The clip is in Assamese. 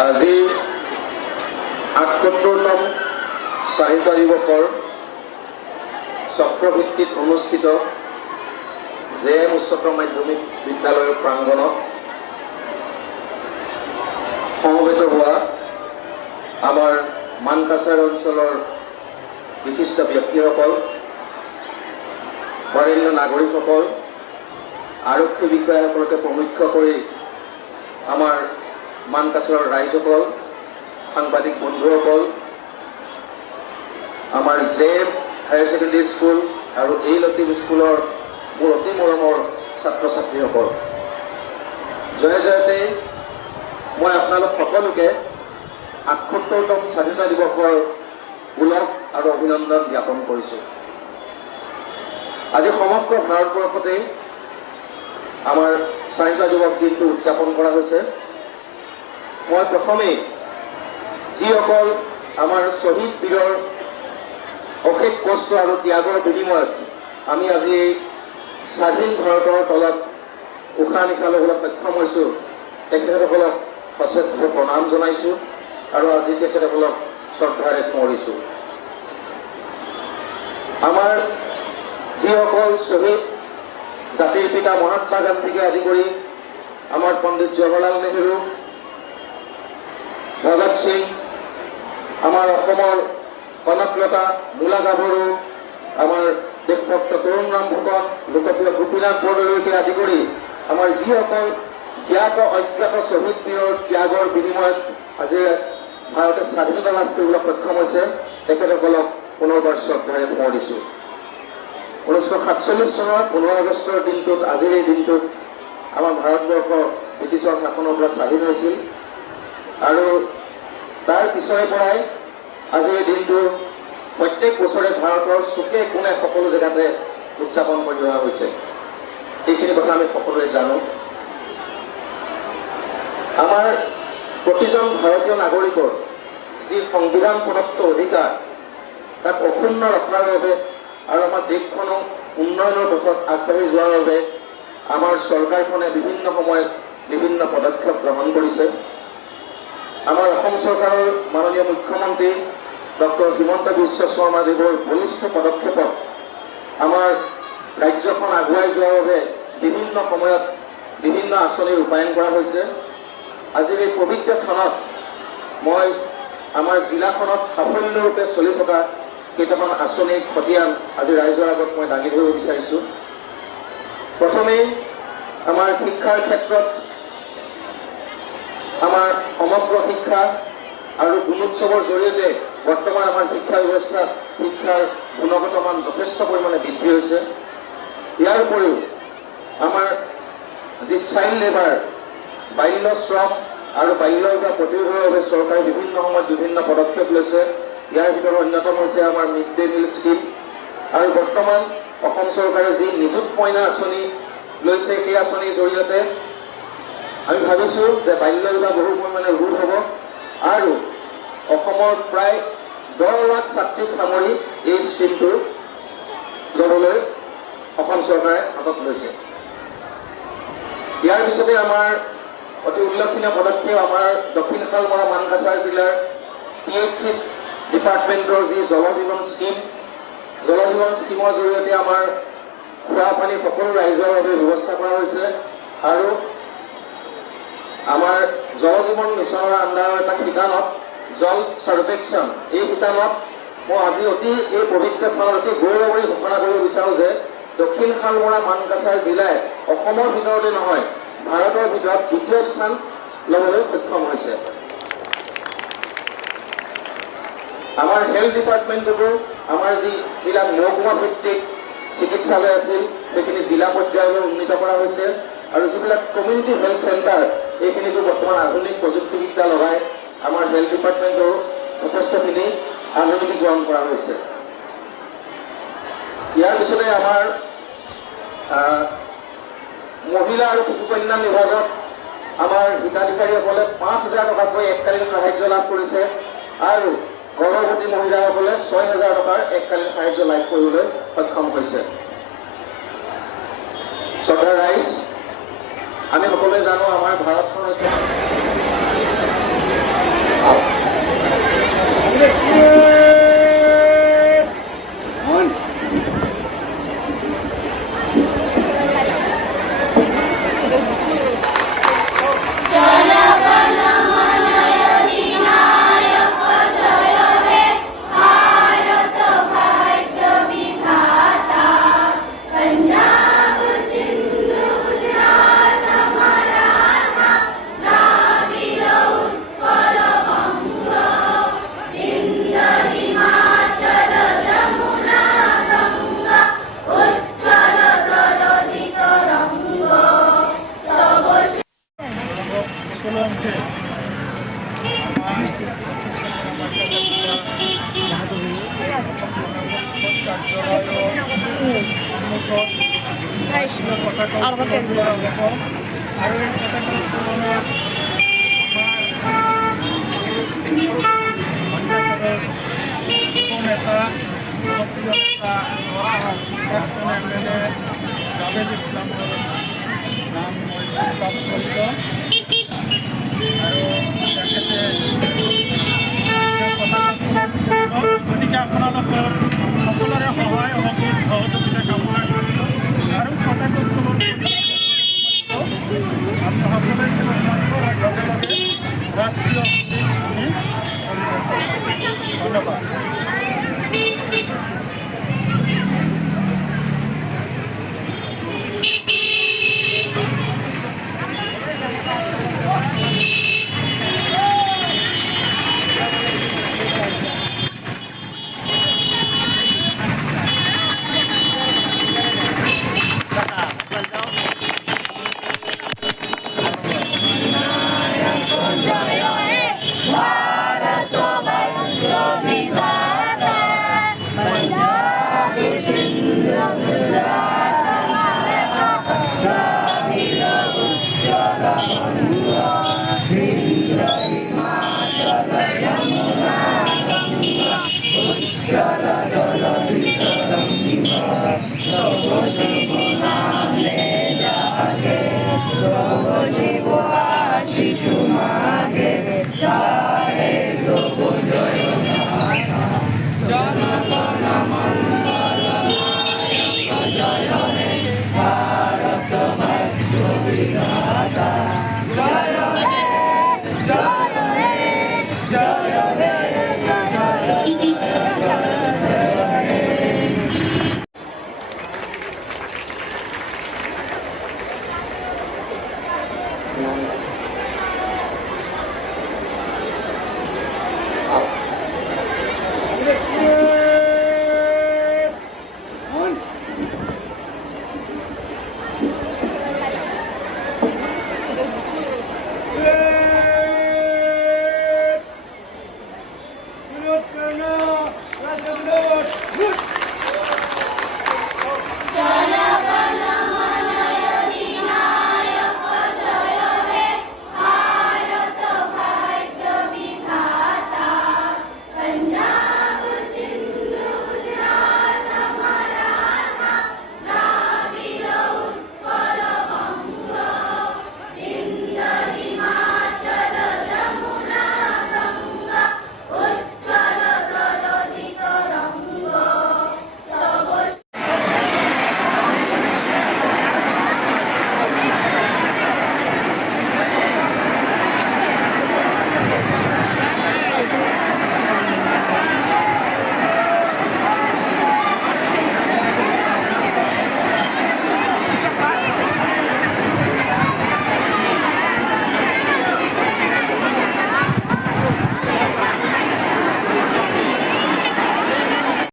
আজি ৭৮তম স্বাধীনতা দিৱসৰ চক্ৰভিত্তিত অনুষ্ঠিত জেএম উচ্চতৰ মাধ্যমিক বিদ্যালয়ৰ প্ৰাংগণত সমবেত হোৱা আমাৰ মানকাছাৰ অঞ্চলৰ বিশিষ্ট ব্যক্তিসকল, বৰেণ্য নাগৰিকসকল, আৰক্ষী বিষয়াসকলকে প্ৰমুখ্য কৰি আমাৰ মানকাছাৰৰ ৰাইজসকল, সাংবাদিক বন্ধুসকল, আমাৰ জেএম হায়াৰ ছেকেণ্ডেৰী স্কুল আৰু এই লতিম স্কুলৰ মোৰ অতি মৰমৰ ছাত্ৰ ছাত্ৰীসকল, জয় জয়তে মই আপোনালোক সকলোকে ৭৮তম স্বাধীনতা দিৱসৰ ওলগ আৰু অভিনন্দন জ্ঞাপন কৰিছোঁ। আজি সমগ্ৰ ভাৰতবৰ্ষতে আমাৰ স্বাধীনতা দিৱস দিনটো উদযাপন কৰা হৈছে। মই প্ৰথমেই যিসকল আমাৰ শ্বহীদ বীৰৰ অশেষ কষ্ট আৰু ত্যাগৰ বিনিময়ত আমি আজি স্বাধীন ভাৰতৰ তলত উশাহ নিশাহ ল'বলৈ সক্ষম হৈছোঁ, তেখেতসকলক সচেতভাৱে প্ৰণাম জনাইছোঁ আৰু আজি তেখেতসকলক শ্ৰদ্ধাৰে স্মৰিছোঁ। আমাৰ যিসকল শ্বহীদ, জাতিৰ পিতা মহাত্মা গান্ধীকে আদি কৰি আমাৰ পণ্ডিত জৱাহৰলাল নেহৰু, ভগত সিং, আমাৰ অসমৰ কনকলতা, মূলা গাভৰু, আমাৰ দেশভক্ত তৰুণৰাম ফুকন, লোকপ্ৰিয় গোপীনাথ বৰদলৈকে আদি কৰি আমাৰ যিসকল জ্ঞাত অজ্ঞাত শ্বহীদ বীৰৰ ত্যাগৰ বিনিময়ত আজি ভাৰতে স্বাধীনতা লাভ কৰিবলৈ সক্ষম হৈছে, তেখেতসকলক পুনৰবাৰ শ্ৰদ্ধাৰে স্মৰিছোঁ। 1947 চনৰ 15 আগষ্টৰ দিনটোত, আজিৰ এই দিনটোত আমাৰ ভাৰতবৰ্ষ ব্ৰিটিছৰ শাসনৰ পৰা স্বাধীন হৈছিল আৰু তাৰ পিছৰে পৰাই আজিৰ এই দিনটো প্ৰত্যেক বছৰে ভাৰতৰ চুকে কোণে সকলো জেগাতে উদযাপন কৰি অহা হৈছে। এইখিনি কথা আমি সকলোৱে জানো। আমাৰ প্ৰতিজন ভাৰতীয় নাগৰিকৰ যি সংবিধান প্ৰদত্ত অধিকাৰ, তাক অক্ষুণ্ণ ৰখাৰ বাবে আৰু আমাৰ দেশখনো উন্নয়নৰ পথত আগবাঢ়ি যোৱাৰ বাবে আমাৰ চৰকাৰখনে বিভিন্ন সময়ত বিভিন্ন পদক্ষেপ গ্ৰহণ কৰিছে। আমাৰ অসম চৰকাৰৰ মাননীয় মুখ্যমন্ত্ৰী ডক্টৰ হিমন্ত বিশ্ব শৰ্মাদেৱৰ বলিষ্ঠ পদক্ষেপত আমাৰ ৰাজ্যখন আগুৱাই যোৱাৰ বাবে বিভিন্ন সময়ত বিভিন্ন আঁচনি ৰূপায়ণ কৰা হৈছে। আজিৰ এই পবিত্ৰ স্থানত মই আমাৰ জিলাখনত সাফল্যৰূপে চলি থকা কেইটামান আঁচনি খতিয়ান আজি ৰাইজৰ আগত মই দাঙি ধৰিব বিচাৰিছোঁ। প্ৰথমেই আমাৰ শিক্ষাৰ ক্ষেত্ৰত আমাৰ সমগ্ৰ শিক্ষা আৰু গুণোৎসৱৰ জৰিয়তে বৰ্তমান আমাৰ শিক্ষা ব্যৱস্থাত শিক্ষাৰ গুণগত মান যথেষ্ট পৰিমাণে বৃদ্ধি হৈছে। ইয়াৰ উপৰিও আমাৰ যি চাইল্ড লেবাৰ, বাল্য শ্ৰম আৰু বাল্য বিবাহ প্ৰতিৰোধৰ বাবে চৰকাৰে বিভিন্ন সময়ত বিভিন্ন পদক্ষেপ লৈছে। ইয়াৰ ভিতৰত অন্যতম হৈছে আমাৰ মিড ডে মিল স্কিম আৰু বৰ্তমান অসম চৰকাৰে যি নিযুত মইনা আঁচনি লৈছে, সেই আঁচনিৰ জৰিয়তে আমি ভাবিছোঁ যে বাল্য বিবাহ বহু পৰিমাণে ৰোধ হ'ব আৰু অসমৰ প্ৰায় 10 লাখ ছাত্ৰীক সামৰি এই স্কিমটো ল'বলৈ অসম চৰকাৰে হাতত লৈছে। ইয়াৰ পিছতে আমাৰ অতি উল্লেখনীয় পদক্ষেপ আমাৰ দক্ষিণ শালমৰা মানকাছাৰ জিলাৰ PHC ডিপাৰ্টমেণ্টৰ যি জল জীৱন স্কিম, জল জীৱন স্কিমৰ জৰিয়তে আমাৰ খোৱা পানী সকলো ৰাইজৰ বাবে ব্যৱস্থা কৰা হৈছে আৰু আমাৰ জল জীৱন মিছনৰ আণ্ডাৰৰ এটা শিতানত জল চাৰ্ভেক্ষণ, এই শিতানত মই আজি এই পবিত্ৰ স্থানত অতি গৌৰৱেৰে ঘোষণা কৰিব বিচাৰোঁ যে দক্ষিণ শালমৰা মানকাছাৰ জিলাই অসমৰ ভিতৰতে নহয়, ভাৰতৰ ভিতৰত দ্বিতীয় স্থান ল'বলৈ সক্ষম হৈছে। আমাৰ হেল্থ ডিপাৰ্টমেণ্টতো আমাৰ যিবিলাক মহকুমা ভিত্তিক চিকিৎসালয় আছিল সেইখিনি জিলা পৰ্যায়লৈ উন্নীত কৰা হৈছে আৰু যিবিলাক কমিউনিটি হেল্থ চেণ্টাৰ, এইখিনিতো বৰ্তমান আধুনিক প্ৰযুক্তিবিদ্যা লগাই আমাৰ হেল্থ ডিপাৰ্টমেণ্টৰো যথেষ্টখিনি আধুনিকীকৰণ কৰা হৈছে। ইয়াৰ পিছতে আমাৰ মহিলা আৰু শিশু কল্যাণ বিভাগত আমাৰ হিতাধিকাৰীসকলে 5,000 টকাকৈ এককালীন সাহায্য লাভ কৰিছে আৰু গৰ্ভৱতী মহিলাসকলে 6,000 টকাৰ এককালীন সাহায্য লাভ কৰিবলৈ সক্ষম হৈছে। শ্ৰদ্ধাৰ ৰাইজ, আমি সকলোৱে জানো আমাৰ ভাৰতখন হৈছে জাভেদ ইছলামৰ নাম মই প্ৰস্তাৱ কৰিলোঁ আৰু তেখেতে গতিকে আপোনালোকৰ সকলোৰে সহায় সহযোগিতা কামনা কৰিলোঁ আৰু পতাকা উত্তোলন আমি সকলোৱে চেষ্টা লগে লগে ৰাষ্ট্ৰীয় আমি ধন্যবাদ। শিশু মা